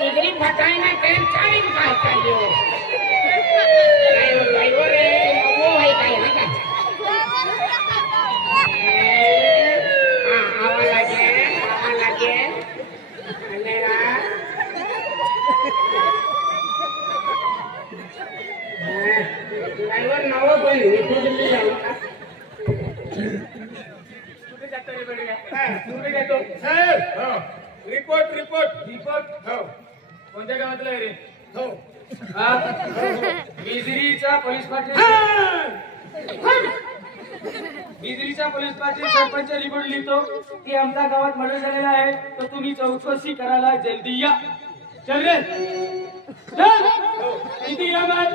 Degree फटाई ना train चालिंग काय चाहिए ड्राइवर है वो है काय ना का आवा लगे मेरा ड्राइवर नाव पण इकडे जाऊ का कुठे जातो रे बडे कुठे जातो साहेब हो रिपोर्ट हो कोणत्या गावातला आहे रे हो बिजरीचा पोलीस पाटील सरपंच रिपोर्ट लिहितो की आमच्या गावात मर्डर झालेला आहे तर तुम्ही चौकशी करायला जल्दी या चल रे किती लांब आहे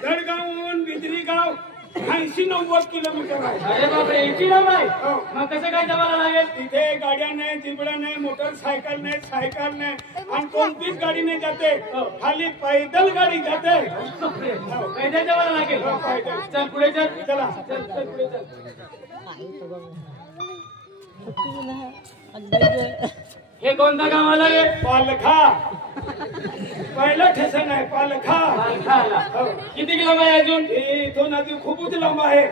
दडगावहून बिजरी गाव 80-90 किलोमीटर आहे अरे बापरे इतकी लांब आहे मग कसं काय जायला लागेल तिथे गाड्या नाही जिबडा नाही मोटरसायकल नाही सायकल नाही आणि कोणतीच गाडी नाही जाते खाली पैदल गाडी जाते पैदल जायला लागेल चल पुढे चल चला चल पुढे चल हे कोणता गाव आला रे पालखा पहिलं ठेसन आहे पालखा किती लांब आहे अजून इथून अजून खूपच लांब आहे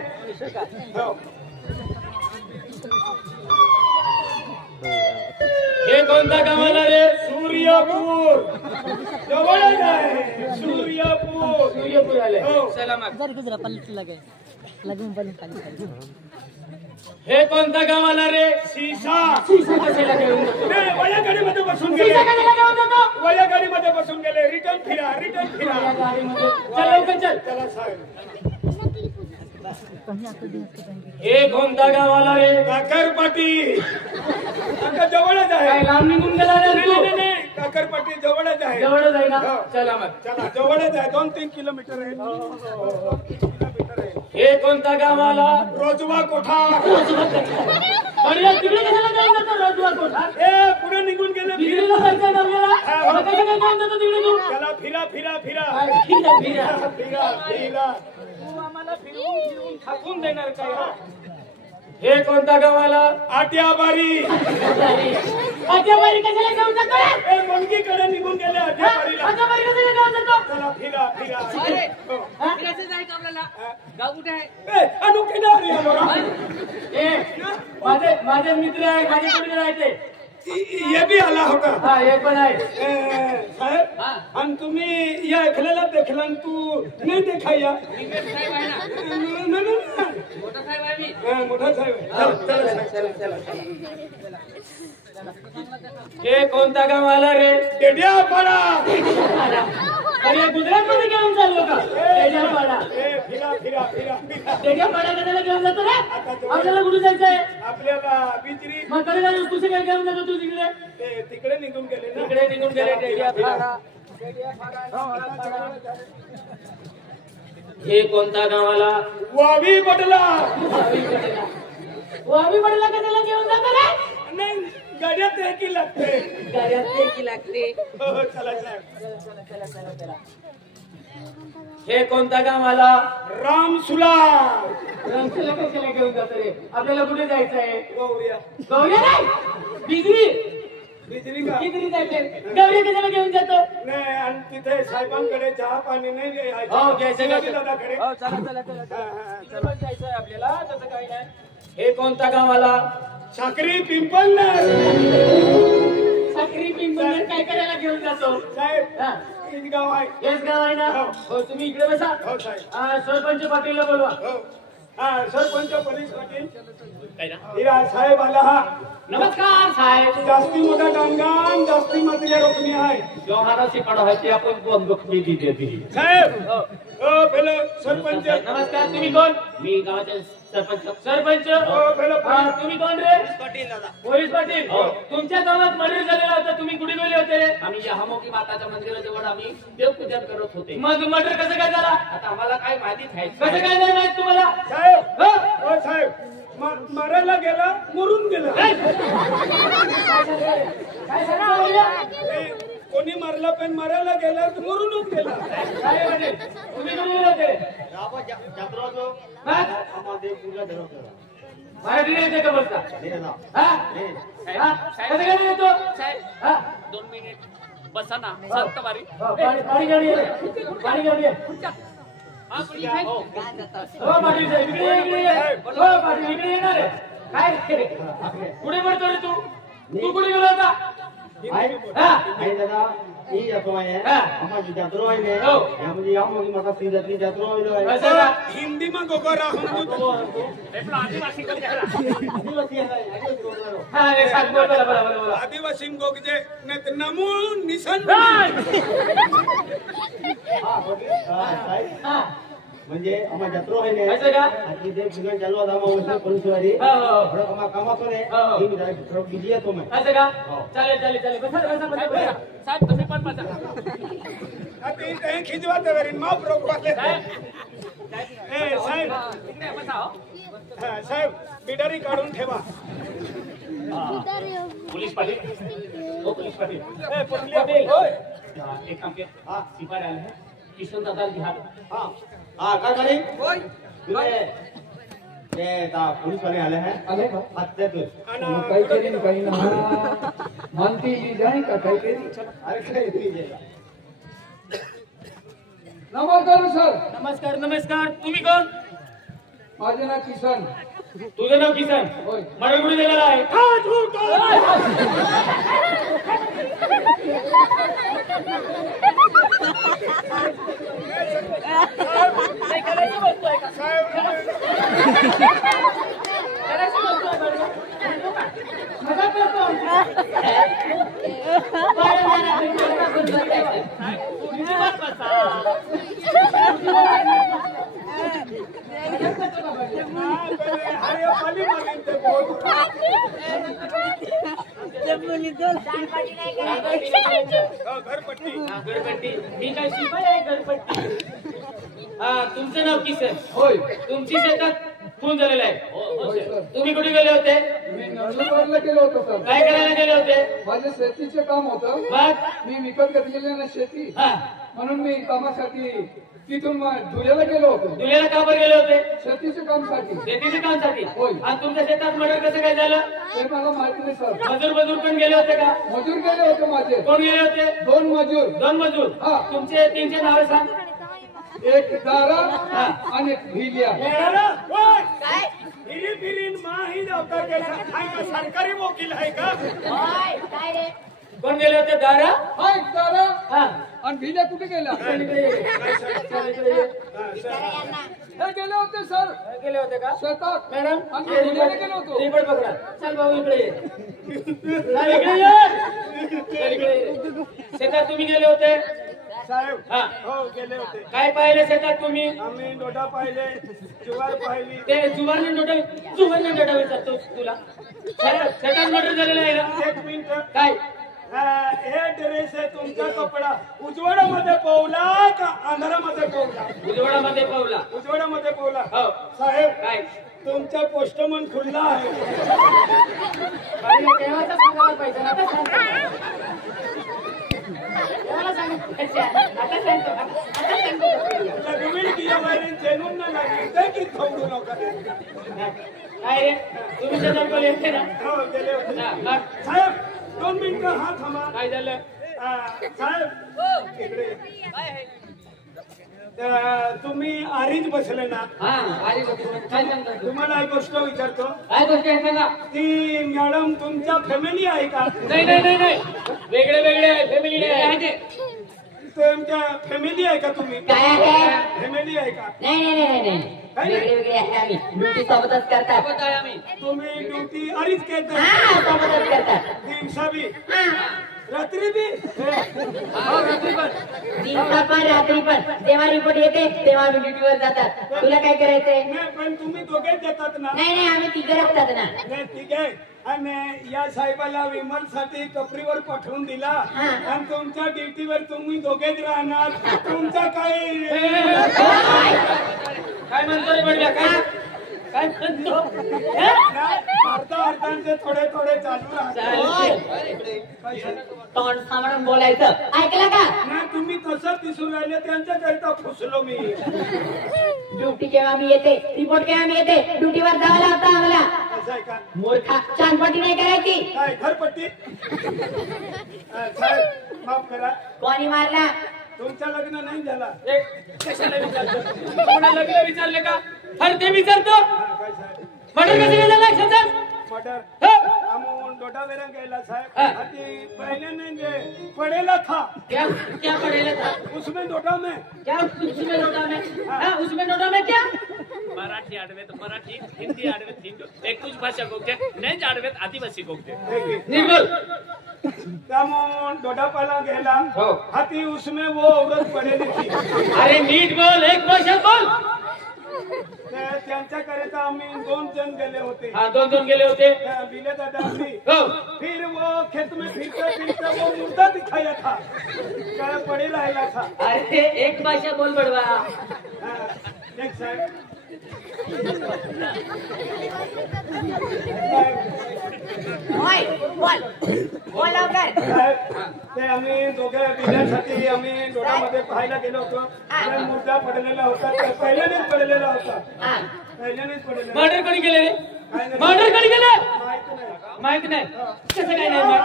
हे कोणता गाव आला रे सूर्यपूर जवळच आहे सूर्यपूर आले सलामत हे कोणता गाव आला रे सीसा कशाला घेऊन वया गाडीमध्ये बसून गेले वया गाडीमध्ये बसून गेले रिटर्न फिरा चल लवकर चल चला साहेब हे कोणता गाव आला रे काकरपाटी काका जवळच आहे लांब निघून गेला नाही काकरपाटी जवळच आहे ना चला मग चला जवळच आहे 2-3 किलोमीटर आहे हे कोणता गाव आला रोजवा कोठा तिकडे कशाला जायचं रोजवा कोठा हे पुढे निघून गेले त्याला फिरा तू आम्हाला फिरून थाकून देणार काय हे कोणता गाव आला आट्याबारी कशाला घेऊन जातो हे मंगीकडे निघून गेले आट्याबारीला कशाला घेऊन जातो चला फिरा फिरायचं जायचं आपल्याला गाव कुठे आहे अनोखे ना रे माझे मित्र आहे माझ्याकडे राहते ये भी आला होता हाँ ये पण आहे साहेब आणि तुम्ही या ऐकलेला देखला तू नाही देखा या मोठा साहेब आहे मी मोठा साहेब हे कोणता गाव आला रे डेडियापाडा अरे गुजरात मध्ये घेऊन चाललो का डेडियापाडा फिरा डेडियापाडा कशाला घेऊन जातो रे आपल्याला कुठे जायचंय आपल्याला बिजरी मग कुठे काय घेऊन जातो तू तिकडे निघून गेले डेडियापाडा हे कोणता गाव आला वावी पडला कशाला घेऊन जातो रे नाही गाड्यात की लागते चला हे कोणता गाव आला रामसुला कशाला घेऊन जातो रे आपल्याला कुठे जायचं आहे गौऱ्या नाही बिजरी जायचंय गौऱ्या कशाला घेऊन जातो नाही आणि तिथे साहेबांकडे चहा पाणी नाही दादाकडे चला जायचंय आपल्याला तसं काही नाही हे कोणता गाव आला साखरी पिंपळनेर काय करायला घेऊन जातो साहेब हेच गाव आहे ना हो तुम्ही इकडे बसा हो साहेब सरपंच पाटीलला बोलवा सरपंच पोलीस पाटील साहेब आला हा नमस्कार साहेब जास्ती मोठा डांगान जास्ती मात्र रोखणी आहे व्यवहाराची पडवायची आपण कोण रोखणी दिली साहेब पहिलं सरपंच नमस्कार तुम्ही कोण मी गावाचे सरपंच तुम्ही कोण रे पोलीस पाटील तुमच्या गावात मर्डर झालेला होता तुम्ही कुठे गेले होते रे आम्ही जहामोकी माताच्या मंदिराजवळ आम्ही देवपूजन करत होते मग मर्डर कसं काय झाला आता आम्हाला काय माहिती आहे कसं काय नाही माहित तुम्हाला साहेब साहेब मरायला गेला मरून गेला कोणी मारला पण मारायला गेला तर मरूनच गेला तुम्ही कोणी होते मराठी येते का बोलता 2 मिनिट बसा ना शांत मारी पाणी घेऊन ये पाणी घेऊन ये हा पोलीस साहेब हो पाटील साहेब इकडे ये हो पाटील इकडे येणार आहे काय कुठे पडतो रे तू कुठे गेला होता आई दादा ई जातो आहे आम्हा जात्रो आहे ने यामध्ये यामध्ये माझा सिंजातली जात्रो आहे हिंदी में गोगरा हम आदिवासी को आदिवासी गोगजे ने नमू निशान म्हणजे आम्हा जात्रो आहे ने असं का आणि ते बिगड चालू आता आम्हा पोलिसवारी थोडं कामातो ने मी थोडं बिझी आहे तो मैं असं का चालेल चालेल चालेल बसा साहेब तुम्ही पण बसा आता ते खिजवाते वरील माफ रोक वाले साहेब साहेब इकडे बसा हो साहेब बिडारी काढून ठेवा पोलीस पाटील हो पोलीस पाटील एक काम किया सिपाही आए हैं किशन दादा बिहार हाँ काय करे होय ते ता पुलिस वाले आले हैं हत्या तो काही केली ना काही ना मानती जी जाणी का काही केली अरे काय लीजिए नमस्कार सर नमस्कार नमस्कार तुम्ही कोण माझे नाव किसन तुझं नाव किसन होय मला कुठे गेलेला आहे घरपट्टी मी काय शिपाई आहे घरपट्टी तुमचं नाव किसन होय तुमची शेतात खून झालेला आहे होय सर तुम्ही कुठे गेले होते मी नंदुरबारला गेलो होतो सर काय करायला गेले होते माझे शेतीचे काम होतं मग मी विकत घेतलेली ना शेती हा म्हणून मी कामासाठी तिथून धुळ्याला गेलो होतो धुळ्याला का बरं गेले होते शेतीच्या कामसाठी शेतीच्या कामासाठी होय. आणि तुमच्या शेतात मर्डर कसं काय झालं ते मला माहिती नाही सर मजूर पण गेले होते का मजूर गेले होते माझे कोण गेले होते 2 मजूर दोन मजूर हा. तुमचे तीनचे नावे सांग एक दारा आणि एक भिलिया सरकारी वकील आहे का कोण गेले होते दारा हा एक दारा हा आणि भिलिया कुठे गेला हे गेले होते सर गेले होते का शेतात मॅडम आम्ही धुळ्याला गेलो होतो रिपोर्ट पकडा चल भाऊ इकडे ये. चल इकडे ये. चल इकडे ये. शेतात तुम्ही गेले होते साहेब हा हो गेले होते काय पाहिले शेतात तुम्ही आम्ही डोडा पाहिले जुवार पाहिली ते जुवारने नोटा विचारतो तुला शेतात मर्डर झालेला आहे ना एक मिनिट काय हे ड्रेस आहे तुमचा कपडा उजवाडामध्ये पोवला का अंधारामध्ये पोवला उजवाडामध्ये पावला उजवाडामध्ये पोवला हो साहेब काय तुमचा पोस्टमन खुल्ला आहे केव्हाचा सांगायला पाहिजे आता सांगतो केव्हाला सांगितलं पाहिजे? आता सांगतो लग्न किया बाहेर जेनून ना लागली की खाऊ नका काय रे तुम्ही शेतात बोलले होते ना हो गेले होते हा, मग साहेब 2 मिनिटं हा थांबा काय झालं साहेब इकडे तुम्ही आरीच बसले ना हा आली बघ, काय सांगतो तू? तुम्हाला एक गोष्ट विचारतो काय गोष्ट आहे सांगा ती मॅडम तुमच्या फॅमिली आहे का नाही वेगळे फॅमिली आहे ते तुमच्या फॅमिली आहे का तुम्ही काय आहे? फॅमिली आहे का नाही वेगळे वेगळे आहे आम्ही ड्युटी सोबतच करतात सोबत आहे आम्ही तुम्ही ड्युटी अडीच करता हा सोबतच करतात दिवसा बी हा. रात्री बी रात्री पण दिवसा पण रात्री पण जेव्हा रिपोर्ट येते तेव्हा आम्ही ड्युटीवर जातात तुला काय करायचंय नाही पण तुम्ही दोघेच देतात ना नाही आम्ही तिघं असतात ना नाही ठीक आहे आणि या साहेबाला विमल साठी कपरीवर पाठवून दिला हा. आणि तुमच्या ड्युटीवर तुम्ही दोघेच राहणार तुमचा काय काय म्हणतो रे बडव्या काय म्हणतो अर्थांचे थोडे चालू राहतात तोंड सांभाळून बोलायचं ऐकलं का नाही तुम्ही तसं दिसून राहिले त्यांच्याकरिता फुसलो मी ड्युटी केव्हा मी येते रिपोर्ट केव्हा मी येते ड्युटीवर जावं लागतं आम्हाला असं आहे का मूर्खा चांदपट्टी नाही करायची. काय घरपट्टी साहेब माफ करा कोणी मारला? तुमचं लग्न नाही झाला कशाला विचारतो कोणा लग्न विचारले का अरे ते विचारतो काय साहेब मर्डर कसं केलं लक्षात मर्डर हो. आम्ही डोटा वेरा गेला साहब हाँ। अति पहले नहीं जे पड़ेला था क्या क्या पढ़ेला था? उसमें डोटा में क्या उसमें नोटा में? हाँ, उसमें नोटा में क्या? मराठी आडवेत मराठी हिंदी आडवेत हिंदी एकूच भाषा गोगते नाही आडवेत आदिवासी गोगते निर्मल त्यामुळे डोटा पाला गेला हो. हाथी उसमें वो औरत पड़ेली थी अरे नीट बोल एक भाषा बोल त्यांच्याकरिता आम्ही 2 जण गेले होते हा दोन गेले होते त्या विले दादांनी हो फिर वो खेत में फिरते फिरते वो मुर्दा दिखाया था क्या पड़े रहेला था अरे एक भाषा बोल बड़वा. हाँ, एक साहब ओय, बोल बोल लवकर. साहेब, ते आम्ही दोघे विल्यासाठी आम्ही डोळ्यामध्ये पाहायला गेलो होतो ते मुर्दा पडलेला होता ते पहिल्यानेच पडलेला होता हा. पहिल्यानेच पडलेला मर्डर कोणी केले रे काय नाही. मर्डर कोणी केलं माहित नाही माहित नाही कसं काय नाही माहित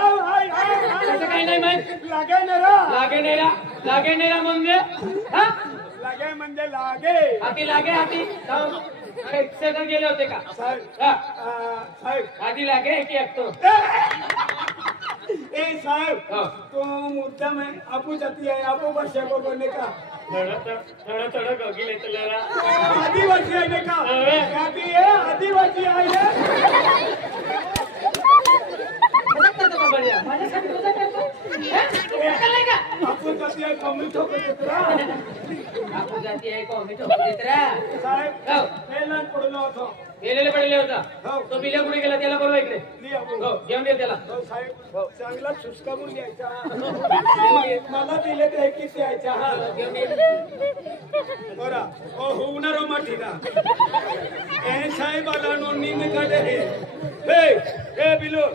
कसं काय नाही माहित लागे ना रा. लागे नेरा म्हणजे हा लागे म्हणजे लागे हाती लागे हाती सेकंड गेले होते का साहेब हा साहेब आधी लागे की एकतो ए साहेब हाँ। तो मुर्दा में आपू जाती है आपू भाषा को बोलने का थोडं गेले तुला आदिवासी आहे का अरे. आदि है आदिवासी आहे माझ्यासाठी तुझं करतो? हा? करलाय का? आपण जाती आहे कमी ठोकत होता आपण जाती आहे कोणी तो मित्रा. साहेब हो. पहिला पडलो होतो गेलेले पडले होता हो. तो बिल्या कुठे गेला त्याला बरोबर इकडे ली आपण हो घेऊन ये त्याला हो साहेब चांगला सुस्कावून लिहायचा मला दिले ते किती यायचा हा घेऊन ये बरा ओ होणार माठीला ए साहेब आला नो निंग काढे हे ए बिलो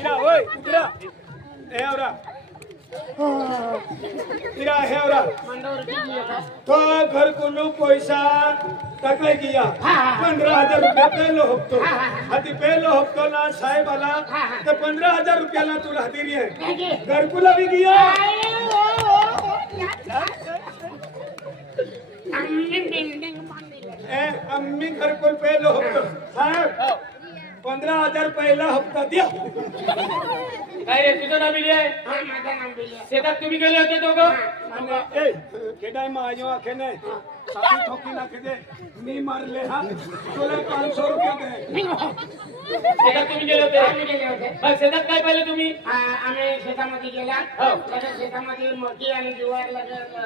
इरा ओय उतरा ए आवरा इरा हे आवरा तो घर को लो पैसा टाकाय गया 15,000 रुपया पहिलो हप्तो आधी पहिलो हप्तो ला साहेब आला तर 15,000 रुपयाला तुला हजेरी आहे घरकुला बी गया आम्ही घरकुल पहिलो हप्तो साहेब 15,000 पहिला हप्ता द्या काय रे तुझं नाव बिली आहे शेतात तुम्ही गेले होते दोघं ए केडाय माझ्या आखेने साधी ठोकी नाखे दे मी मारले हा तुला 500 रुपये दे शेतात तुम्ही गेले होते मग शेतात काय पाहिलं तुम्ही आम्ही शेतामध्ये गेला हो. त्याच्या शेतामध्ये मकी आणि ज्वार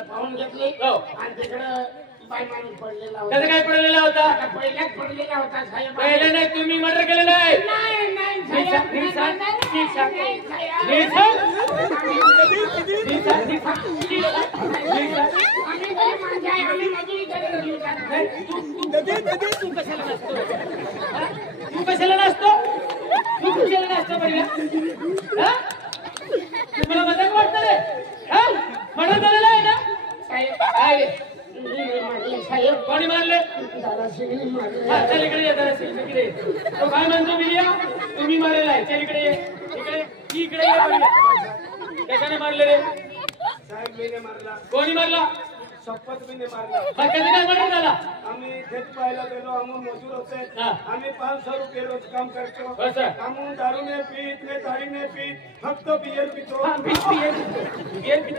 पाहून घेतली हो. आणि तिकडं बाई माणूस पडलेला त्याचं होता काय पडलेला होता आता पहिल्याच पडलेला होता साहेब पहिलं नाही तुम्ही मर्डर केलं नाही नाही नाही नीट सांग, नीट सांग, नीट सांग. नाही, साहेब. नीट सांग. आम्ही गरीब माणसं आहे, आम्ही मजुरी करत होतो. तू कशाला नसतो तू कशाला नसतो पहिला तुम्हाला मजाक वाटतं रे मर्डर झालेलं आहे ना साहेब काय रे? साहेब कोणी मारले दादाश्री मारले. हा, चल इकडे ये जरा इकडे ये. तो काय म्हणतो बिलिया तुम्ही मारलेला आहे चल इकडे ये इकडे ये बढिया. कशाने मारले रे साहेब मीने मारला कोणी मारला शपथ मीने मारला मग कधी काय मर्डर झाला आम्ही खेत पाहायला गेलो आम्ही मजूर होते हा. आम्ही 500 रुपये रोज काम करतो असं. आम्ही दारू नाही पीत नाही तारी नाही पीत फक्त बियर पितो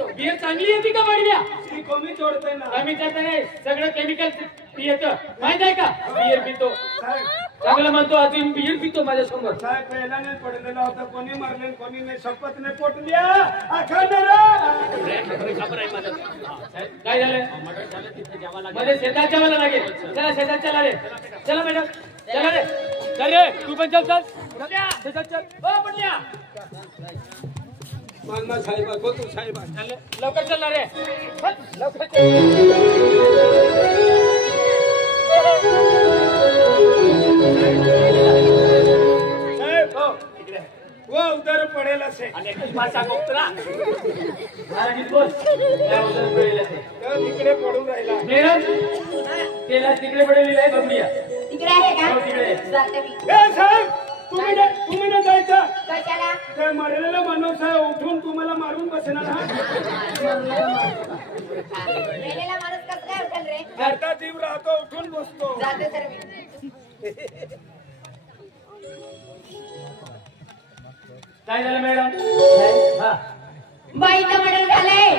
बियर चांगली येते का बढिया ती कमी जोडते ना आम्ही त्याचं नाही सगळं केमिकल पियचं माहित आहे का बियर पितो साहेब चांगलं म्हणतो अजून बियर पितो माझ्या समोर साहेब पहिला नाही पडलेला होता कोणी मारले कोणी नाही शपथ नाही पोटल्या अखंड काय झालं मध्ये शेतात जेवायला लागेल चला शेतात चला रे चला मॅडम चला रे चल रे तू पण चल चल शेतात चल हो पडल्या मानना साहेब गोतू साहेब लवकर चल ना रे चल, लवकर चल. साहेब वो उधर पडेल असे आणि एकच भाषा कोकरा मराठीत बोल त्या उदर पडेल ते तर तिकडे पडून राहिला मॅडम त्याला तिकडे पडेली आहे बबडिया तिकडे आहे का हो, तिकडे. जाते मी ए साहेब तुम्ही नाही जायचं कशाला ते मरलेला माणूस आहे उठून तुम्हाला मारून बसणार हा मेलेला माणूस कसं काय उठल रे घरचा जीव राहतो उठून बसतो जाते सर मी काय झालं मॅडम हा बाईचं मर्डर झालंय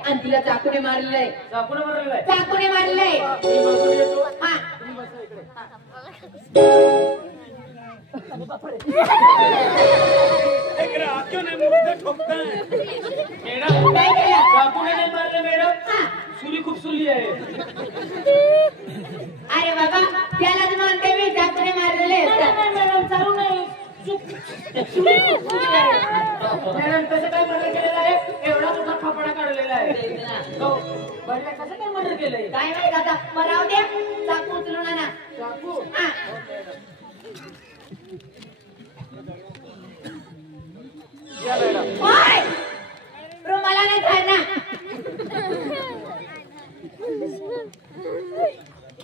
आणि तिला चाकूने मारलंय चाकून मारलेलं आहे चाकूने मारलंय मी बघून येतो हा एक राहतो नाही मुर्दे ठोकताय मॅडम काय केलं चाकूने नाही मारलं मॅडम हा. सुरी खूप सुरली आहे अरे बाबा त्यालाच म्हणते मी चाकूने मारलेले मॅडम चालू नाही मॅडम कसं काय मर्डर केलेलं आहे एवढा मोठा फापडा काढलेला आहे हो बरं कसं काय मर्डर केलंय काय माहित आता मला राहू द्या चाकू उचलून आणा चाकू हा. या मॅडम ओय! रुमाला नाही खायना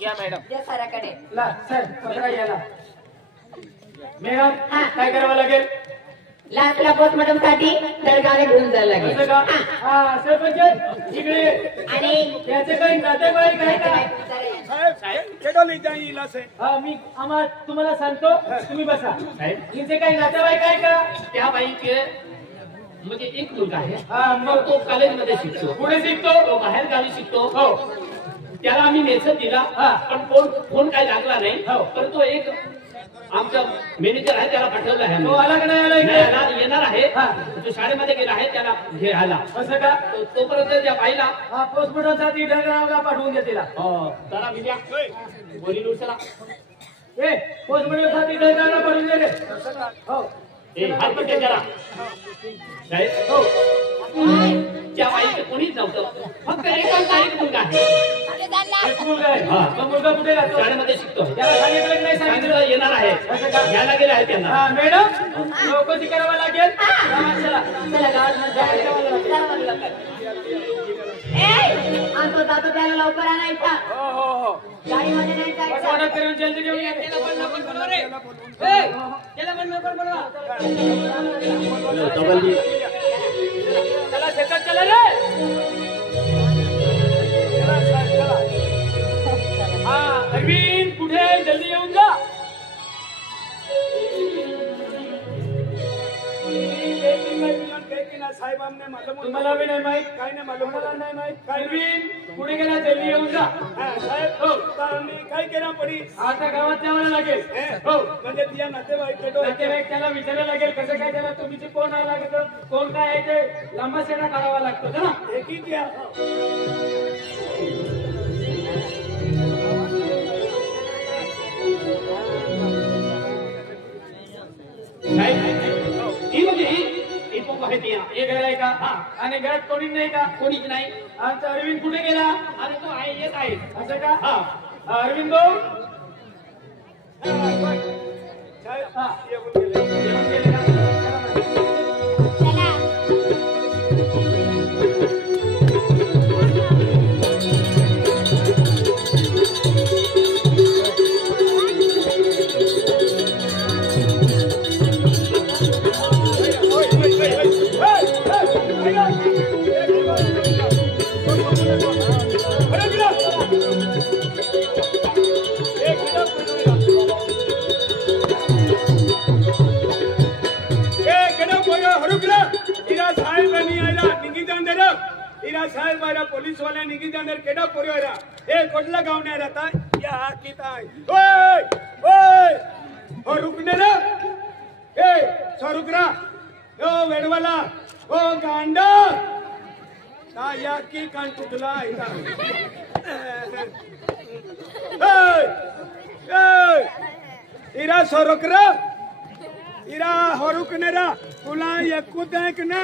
या मॅडम द्या सराकडे ला सर पकडा याला मॅडम हा. काय करावं लागेल लास्टला पोस्टमॉर्टम साठी तडगावला घेऊन जायला असं लागेल का हा. हा सरपंच इकडे आणि याचे काही नातेवाईक आहे का साहेब केडो नाही जाईल असे हा मी तुम्हाला सांगतो तुम्ही बसा हिचे काही नातेवाईक आहे का त्या बाईचे म्हणजे एक मुलगा आहे हा मग मग तो कॉलेजमध्ये शिकतो पुढे शिकतो तो बाहेर गावी शिकतो हो त्याला आम्ही मेसेज दिला हा. पण फोन काय लागला नाही हो. पण तो एक आमचा मॅनेजर आहे त्याला पाठवलं आहे तो आम्ही. आला का नाही आला नाही, इकडे येणार आहे हा. तो शाळेमध्ये गेला आहे त्याला घ्यायला असं का तोपर्यंत त्या बाईला हा पोस्टमॉर्टम साठी ढगावला पाठवून द्या तिला जरा विद्या बोली चला ए पोस्टमॉर्टम साठी ढगावला पाठवून दे रे हो हात पकडे जरा साहेब, हो त्या बाईचं कोणीच नव्हतं फक्त एक मुलगा आहे एक मुलगा आहे तो मुलगा कुठे राहतो शाळेमध्ये शिकतो त्याला सांगितलं की नाही सांगितलं सांगितलं येणार आहे असं का घ्यायला गेले आहे त्यांना हा मॅडम चौकशी करावं लागेल हा, चला चला गावात आणतो जातो त्याला लवकर आणायचा हो हो हो गाडीमध्ये नाही जायचं पोस्टमॉर्टम करून जल्दी घेऊन या चला शेतात चला रे हा अरविंद कुठे आहे? जल्दी येऊन जा साहेबांना मालूम तुम्हाला बी नाही माहित काय नाही मालूम तुम्हाला नाही माहित अरविंद पुढे गेला जल्दी येऊन जा साहेब तर मी काय केला पडी आता गावात जावं लागेल हो म्हणजे तिया नातेवाईक केडो नातेवाईक त्याला विचारायला लागेल कसं काय त्याला तुम्ही कोण आहे लागत कोण काय आहे ते लांबा सेना काढावा लागतो चला एकी क्या ही म्हणजे ही पोक आहे ती हे घर आहे का आणि घरात कोणी नाही का कोणीच नाही आमचा अरविंद कुठे गेला आणि तो आहे येत आहे असं का हा अरविंद भाऊ साहेब हा येऊन गेले जेवण केले का? चला मॅडम. साहेब बायरा पोलीस वाले निघी जाणार केडा पोरी वाला ए कोटला गाव नाही राहता या की ताय ओय ओय हो रुकने रे ए सरुकरा ओ वेडवाला ओ गांडा ता या की कान टुकला इता ए ए इरा सरुकरा इरा हरुकने रा तुला एकूत आहे की ना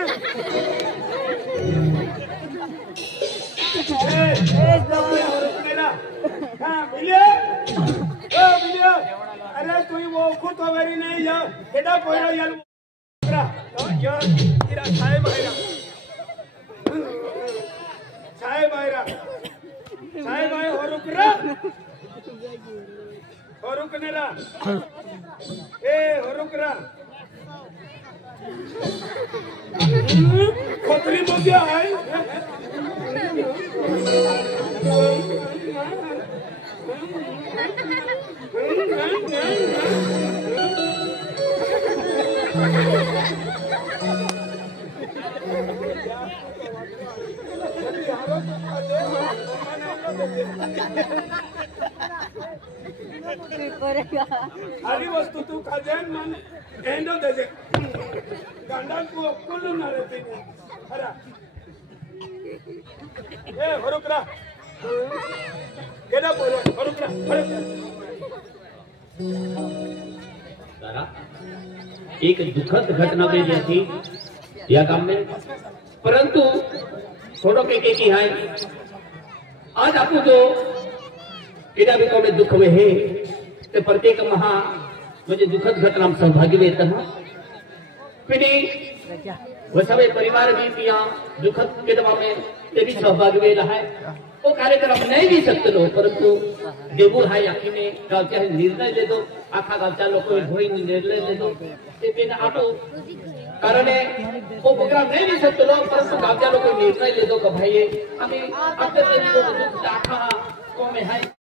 अरे तू वो खुद वगैरह नहीं या केडा पोरा यार साहेब आयरा साहेब आयरा साहेब आय हो रुकरा होरुकनेरा ए होरुकरा खोपरी मध्ये आहे आधी वस्तू तू खाजेन मन एंडो देजे गांडान को कुल्लू ना रहते हरा ए होरुकरा गेला बोलो होरुकरा दादा एक दुखद घटना बनी थी या गांव में परंतु थोड़ो के की है आज आपको जो केदा भी कौन दुख में है ते प्रत्येक महा म्हणजे दुखद घटना में सहभागी लेता है पिनी वसवे परिवार भी पिया दुखद केदा में ते भी सहभागी वे रहा है वो कार्यक्रम नहीं भी सकते लोग परंतु देवू हाय आखी में गावच्या निर्णय ले दो आखा गावच्या लोक होई निर्णय ले दो ते बिना आटो कारण वो प्रोग्राम नहीं भी सकते लोग परंतु गावच्या लोक निर्णय ले दो का भाई आम्ही आपल्या दुःख आखा को में हाय